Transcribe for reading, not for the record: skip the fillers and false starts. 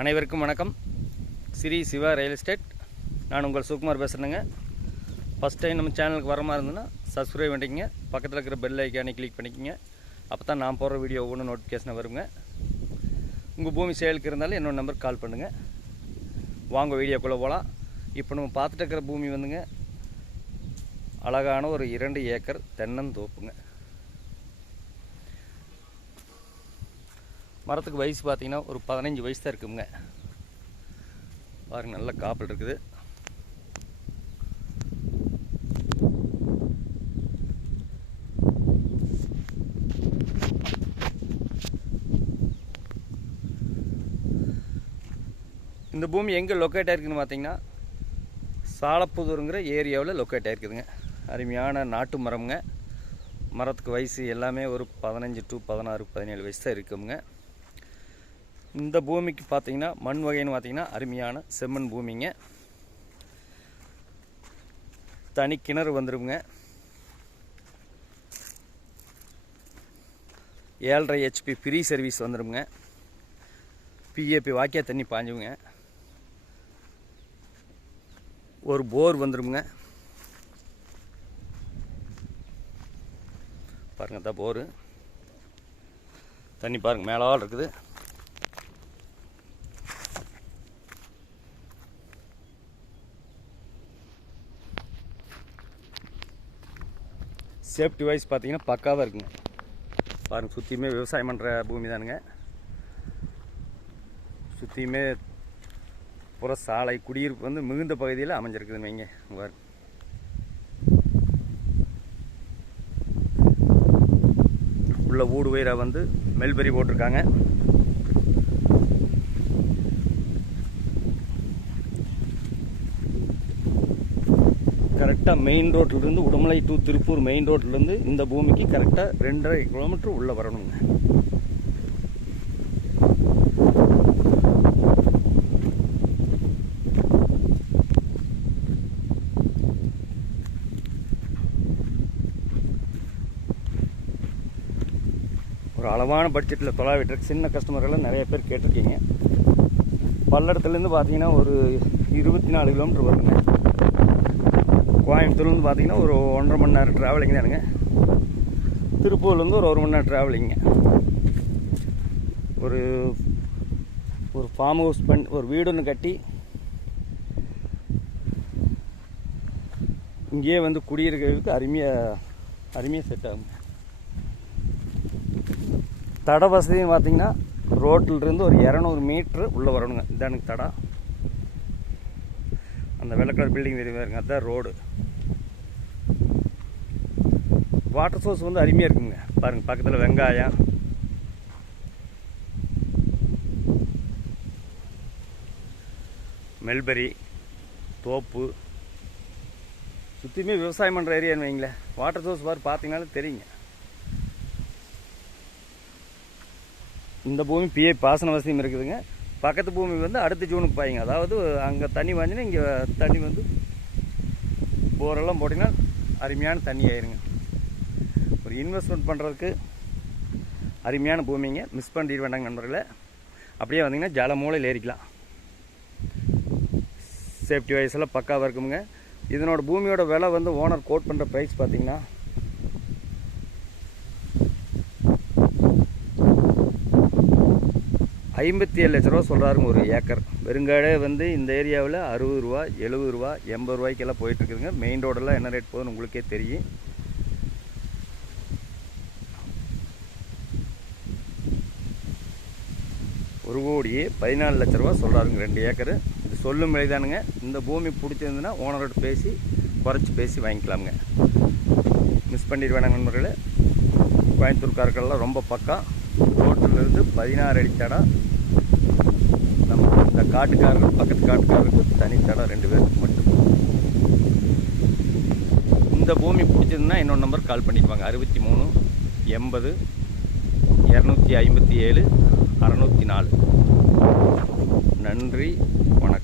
அனைவருக்கும் வணக்கம். Sri Siva real estate. நான் உங்கள் சுகுமார் பேசுகிறேங்க. ஃபஸ்ட் டைம் நம்ம சேனலுக்கு வர மாதிரி இருந்ததுன்னா சப்ஸ்கிரைப் பண்ணிக்கங்க. பக்கத்தில் இருக்கிற பெல் ஐக்கானை கிளிக் பண்ணிக்கோங்க. அப்போ தான் நான் போடுற வீடியோ ஒவ்வொன்று நோட்டிஃபிகேஷன் வருங்க. உங்கள் பூமி சேலுக்கு இருந்தாலும் என்னோட நம்பருக்கு கால் பண்ணுங்கள். வாங்க வீடியோக்குள்ளே போகலாம். இப்போ நம்ம பார்த்துட்டு இருக்கிற பூமி வந்துங்க அழகான ஒரு 2 ஏக்கர் தென்னந்தோப்புங்க. மரத்துக்கு வயசு பார்த்திங்கன்னா ஒரு 15 வயசு தான் இருக்குங்க. பாருங்கள், நல்ல காப்பல் இருக்குது. இந்த பூமி எங்கே லொக்கேட் ஆகிருக்குன்னு பார்த்தீங்கன்னா சாலப்புதூருங்கிற ஏரியாவில் லொக்கேட் ஆகிருக்குதுங்க. அருமையான நாட்டு மரம்ங்க. மரத்துக்கு வயசு எல்லாமே ஒரு 15 to 16, 17 வயசு தான் இருக்குங்க. இந்த பூமிக்கு பார்த்தீங்கன்னா மண் வகைன்னு பார்த்தீங்கன்னா அருமையான செம்மண் பூமிங்க. தனி கிணறு வந்துடுங்க. 7.5 HP ஃப்ரீ சர்வீஸ் வந்துடுங்க. பிஏபி வாக்கியா தண்ணி பாஞ்சுங்க. ஒரு போர் வந்துடுங்க. பாருங்கள், தான் போரு தண்ணி பாருங்கள் மேலால் இருக்குது. சேஃப்டி வைஸ் பார்த்தீங்கன்னா பக்காவாக இருக்குங்க. பாருங்கள், சுற்றியுமே விவசாயம் பண்ணுற பூமி தானுங்க. சுற்றியுமே புற சாலை குடியிருப்பு வந்து மிகுந்த பகுதியில் அமைஞ்சிருக்குதுன்னு வைங்க. பாருங்க, உள்ள ஊடு வயிறாக வந்து மெல்பெரி போட்டிருக்காங்க. கரெக்டாக மெயின் ரோட்லேருந்து உடுமலை டு திருப்பூர் மெயின் ரோட்லேருந்து இந்த பூமிக்கு கரெக்டாக 2.5 கிலோமீட்டர் உள்ளே வரணுங்க. ஒரு அளவான பட்ஜெட்டில் தொலைவிட்டு சின்ன கஸ்டமர்கள்லாம் நிறைய பேர் கேட்டிருக்கீங்க. பல்லடத்துலேருந்து பார்த்தீங்கன்னா ஒரு 24 கிலோமீட்டர் வருங்க. கோயம்புத்தூர்லேருந்து பார்த்தீங்கன்னா ஒரு 1.5 மணி நேரம் ட்ராவலிங் தானுங்க. திருப்பூர்லேருந்து ஒரு 1 மணி நேரம் ட்ராவலிங்க. ஒரு ஃபார்ம் ஹவுஸ் பண்ணி ஒரு வீடு ஒன்று கட்டி இங்கேயே வந்து குடியிருக்கிறதுக்கு அருமையாக செட் ஆகுங்க. தட வசதின்னு பார்த்தீங்கன்னா ரோட்டிலிருந்து ஒரு 200 மீட்ரு உள்ளே வரணுங்க. இதானுங்க தடா. அந்த வெள்ளை கலர் பில்டிங் தெரியுங்க, அதுதான் ரோடு. வாட்டர் சோர்ஸ் வந்து அருமையாக இருக்குங்க. பாருங்கள், பக்கத்தில் வெங்காயம், மெல்பெரி தோப்பு, சுற்றியுமே விவசாயம் பண்ணுற ஏரியான்னு வைங்களேன். வாட்டர் சோர்ஸ் பார்த்தீங்கன்னாலும் தெரியுங்க. இந்த பூமி பிஏ பாசன வசதியும் இருக்குதுங்க. பக்கத்து பூமி வந்து அடுத்த ஜூனுக்கு பாய்ங்க. அதாவது அங்கே தண்ணி வாங்கினா இங்கே தண்ணி வந்து போரெல்லாம் போட்டிங்கன்னா அருமையான தண்ணி ஆயிருங்க. ஒரு இன்வெஸ்ட்மெண்ட் பண்ணுறதுக்கு அருமையான பூமிங்க. மிஸ் பண்ணிட்டு வேண்டாங்க நண்பர்களே. அப்படியே வந்தீங்கன்னா ஜல மூலையில் ஏறிக்கலாம். சேஃப்டி வைஸெல்லாம் பக்காவாக இருக்குங்க. இதனோட பூமியோட விலை வந்து ஓனர் கோட் பண்ணுற ப்ரைஸ் பார்த்தீங்கன்னா 57 லட்ச ரூபா சொல்கிறாருங்க ஒரு ஏக்கர். வெறுங்காடே வந்து இந்த ஏரியாவில் 60 ரூபா, 70 ரூபா, 80 ரூபாய்க்கெல்லாம் போயிட்டுருக்குதுங்க. மெயின் ரோடெல்லாம் என்ன ரேட் போகுதுன்னு உங்களுக்கே தெரியும். ₹1,14 லட்ச ரூபா சொல்கிறாருங்க 2 ஏக்கரு. இது சொல்லும் விலைதானுங்க. இந்த பூமி பிடிச்சிருந்துன்னா ஓனரோட பேசி குறைச்சி பேசி வாங்கிக்கலாமுங்க. மிஸ் பண்ணிட்டு வேணாங்க நண்பர்களே. கோயம்புத்தூர்காரர்கள்லாம் ரொம்ப பக்கம். ரோட்டிலிருந்து 16 அடி தடா. நம்ம இந்த காட்டுக்காரர் பக்கத்து காட்டுக்காரருக்கு தனி தடா 2 பேருக்கு மட்டும். இந்த பூமி பிடிச்சதுன்னா என்னோட நம்பர் கால் பண்ணிக்குவாங்க. 63 80 257 604. நன்றி, வணக்கம்.